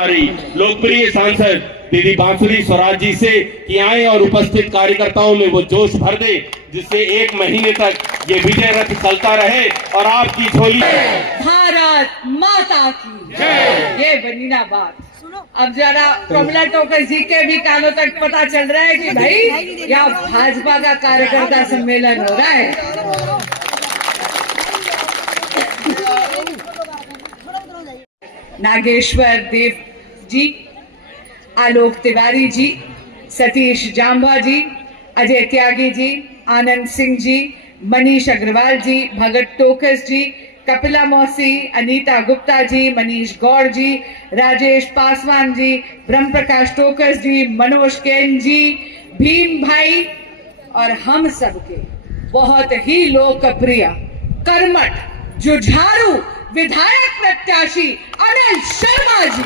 हमारी लोकप्रिय सांसद दीदी बांसुरी स्वराज जी से कि आए और उपस्थित कार्यकर्ताओं में वो जोश भर दे जिससे 1 महीने तक ये विजय रथ चलता रहे और आपकी झोली भारत माता की ये बनी ना बात। अब जरा कमला टोकर जी के भी कानों तक पता चल रहा है कि भाई यहाँ भाजपा का कार्यकर्ता सम्मेलन हो रहा है। नागेश्वर देव जी, आलोक तिवारी जी, सतीश जांबा जी, अजय त्यागी जी, आनंद सिंह जी, मनीष अग्रवाल जी, भगत टोकस जी, कपिला मौसी, अनीता गुप्ता जी, मनीष गौड़ जी, राजेश पासवान जी, ब्रह्म प्रकाश टोकस जी, मनोज केन जी, भीम भाई और हम सबके बहुत ही लोकप्रिय कर्मठ जुझारू विधायक प्रत्याशी अनिल शर्मा जी,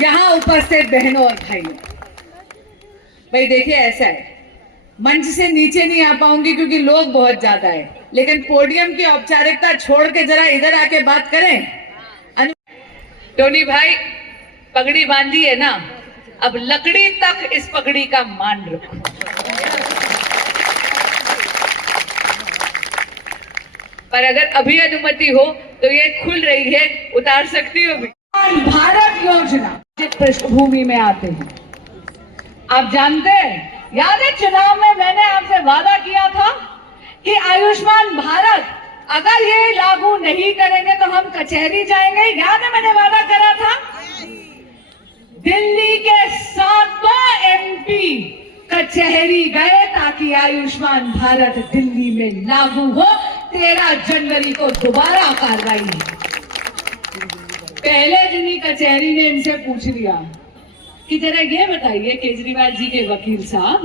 यहां उपस्थित बहनों और भाइयों। भाई देखिए ऐसा है, मंच से नीचे नहीं आ पाऊंगी क्योंकि लोग बहुत ज्यादा है, लेकिन पोडियम की औपचारिकता छोड़ के जरा इधर आके बात करें। टोनी भाई पगड़ी बांधी है ना, अब लकड़ी तक इस पगड़ी का मान रखो। पर अगर अभी अनुमति हो तो ये खुल रही है, उतार सकती हो भी। भारत योजना पृष्ठभूमि में आते हैं, आप जानते हैं, याद है चुनाव में मैंने आपसे वादा किया था कि आयुष्मान भारत अगर ये लागू नहीं करेंगे तो हम कचहरी जाएंगे। याद है मैंने वादा करा था। दिल्ली के 7 MP कचहरी गए ताकि आयुष्मान भारत दिल्ली में लागू हो। 13 जनवरी को दोबारा कार्रवाई। पहले दिन ही कचहरी ने इनसे पूछ लिया कि जरा ये बताइए केजरीवाल जी के वकील साहब,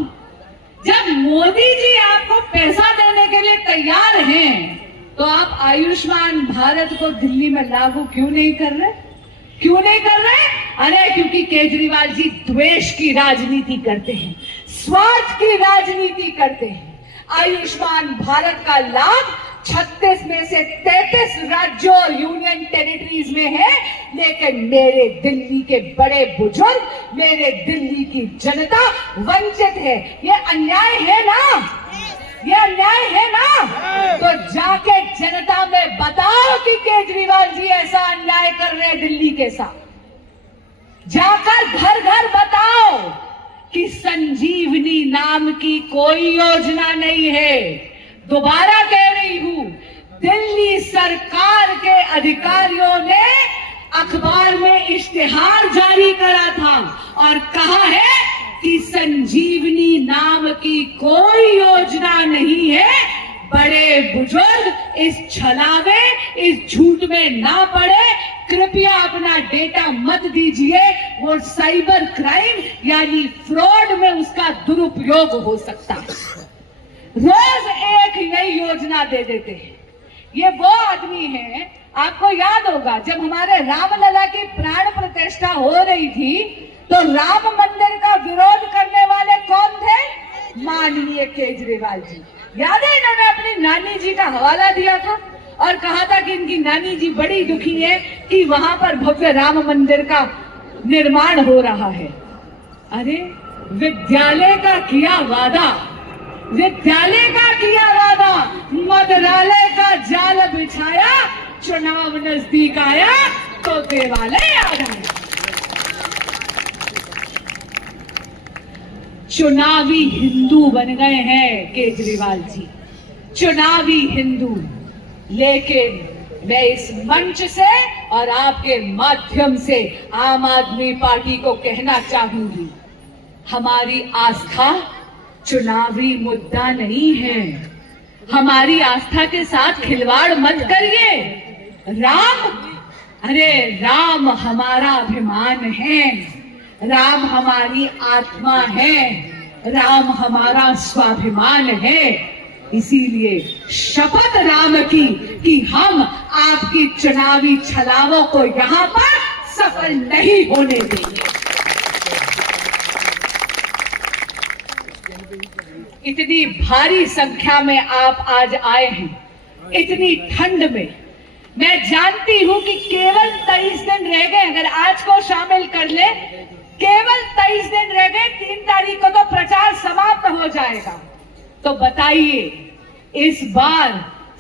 जब मोदी जी आपको पैसा देने के लिए तैयार हैं तो आप आयुष्मान भारत को दिल्ली में लागू क्यों नहीं कर रहे? क्यों नहीं कर रहे? अरे क्योंकि केजरीवाल जी द्वेष की राजनीति करते हैं, स्वार्थ की राजनीति करते हैं। आयुष्मान भारत का लाभ 36 में से 33 राज्यों और यूनियन टेरिटरीज में है, लेकिन मेरे दिल्ली के बड़े बुजुर्ग, मेरे दिल्ली की जनता वंचित है। ये अन्याय है ना? ये अन्याय है ना? तो जाके जनता में बताओ कि केजरीवाल जी ऐसा अन्याय कर रहे हैं दिल्ली के साथ। जाकर घर घर बताओ कि संजीवनी नाम की कोई योजना नहीं है। दोबारा कह रही हूं, दिल्ली सरकार के अधिकारियों ने अखबार में इश्तिहार जारी करा था और कहा है कि संजीवनी नाम की कोई योजना नहीं है। बड़े बुजुर्ग इस छलावे, इस झूठ में ना पड़े। कृपया अपना डेटा मत दीजिए, वो साइबर क्राइम यानी फ्रॉड में उसका दुरुपयोग हो सकता है। रोज एक नई योजना दे देते हैं। ये वो आदमी है, आपको याद होगा जब हमारे रामलला की प्राण प्रतिष्ठा हो रही थी तो राम मंदिर का विरोध करने वाले कौन थे? माननीय केजरीवाल जी। याद है, इन्होंने अपनी नानी जी का हवाला दिया था और कहा था कि इनकी नानी जी बड़ी दुखी है कि वहां पर भव्य राम मंदिर का निर्माण हो रहा है। अरे विद्यालय का किया वादा, विद्यालय का किया वादा, मंत्रालय का जाल बिछाया, चुनाव नजदीक आया तो देवालय आ गए। चुनावी हिंदू बन गए हैं केजरीवाल जी, चुनावी हिंदू। लेकिन मैं इस मंच से और आपके माध्यम से आम आदमी पार्टी को कहना चाहूंगी, हमारी आस्था चुनावी मुद्दा नहीं है। हमारी आस्था के साथ खिलवाड़ मत करिए। राम, अरे राम हमारा अभिमान है, राम हमारी आत्मा है, राम हमारा स्वाभिमान है। इसीलिए शपथ राम की कि हम आपकी चुनावी छलावों को यहां पर सफल नहीं होने देंगे। इतनी भारी संख्या में आप आज आए हैं, इतनी ठंड में। मैं जानती हूं कि केवल कर ले। केवल 23 दिन रह गए, 3 तारीख को तो प्रचार समाप्त हो जाएगा। तो बताइए, इस बार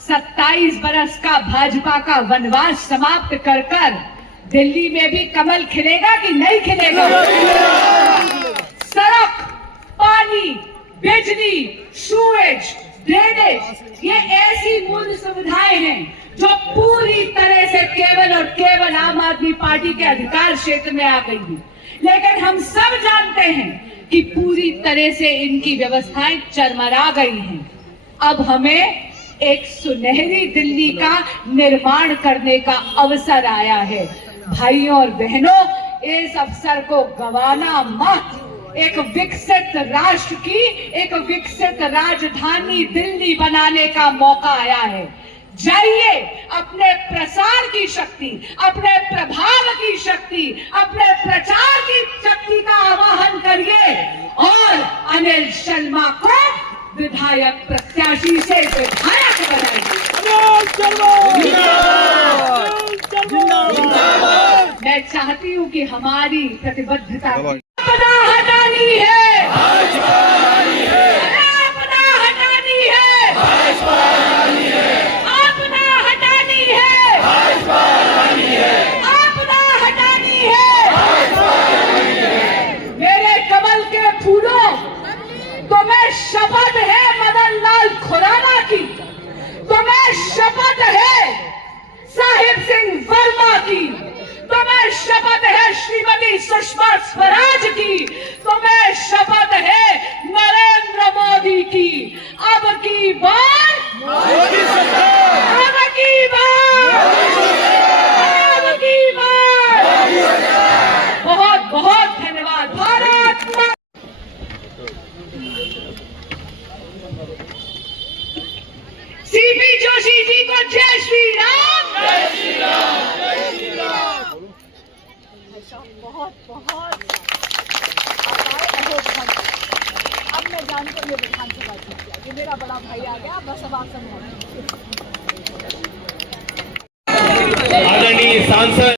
27 बरस का भाजपा का वनवास समाप्त कर कर दिल्ली में भी कमल खिलेगा कि नहीं खिलेगा? सड़क, पानी, बिजली, सूएज, ड्रेनेज, ये ऐसी मूल सुविधाएं हैं जो पूरी तरह से केवल और केवल आम आदमी पार्टी के अधिकार क्षेत्र में आ गई है। लेकिन हम सब जानते हैं कि पूरी तरह से इनकी व्यवस्थाएं चरमरा गई हैं। अब हमें एक सुनहरी दिल्ली का निर्माण करने का अवसर आया है। भाइयों और बहनों, इस अवसर को गंवाना मत। एक विकसित राष्ट्र की, एक विकसित राजधानी दिल्ली बनाने का मौका आया है। जाइए, अपने प्रसार की शक्ति, अपने प्रभाव की शक्ति, अपने प्रचार की शक्ति का आवाहन करिए और अनिल शर्मा को विधायक प्रत्याशी से विधायक बनाइए। मैं चाहती हूँ कि हमारी प्रतिबद्धता आपदा हटानी है, आपदा हटानी है, आपदा हटानी है, आपदा हटानी है। मेरे कमल के फूलों, तुम्हें शपथ है मदन लाल खुराना की, तुम्हें शपथ है साहिब सिंह वर्मा की, तुम्हें शपथ है श्रीमती सुषमा स्वराज की, तुम्हें शपथ है नरेंद्र मोदी की। अब की बार मोदी सरकार, अब की बार, अब की बार। बहुत बहुत धन्यवाद। भारत माता। सीपी जोशी जी को जय श्री राम, जय श्री राम, जय श्री राम। बहुत बहुत अब मैं जानती हूँ ये विधानसभा जीत गया, ये मेरा बड़ा भाई आ गया। बस अब आप समझ आदरणीय सांसद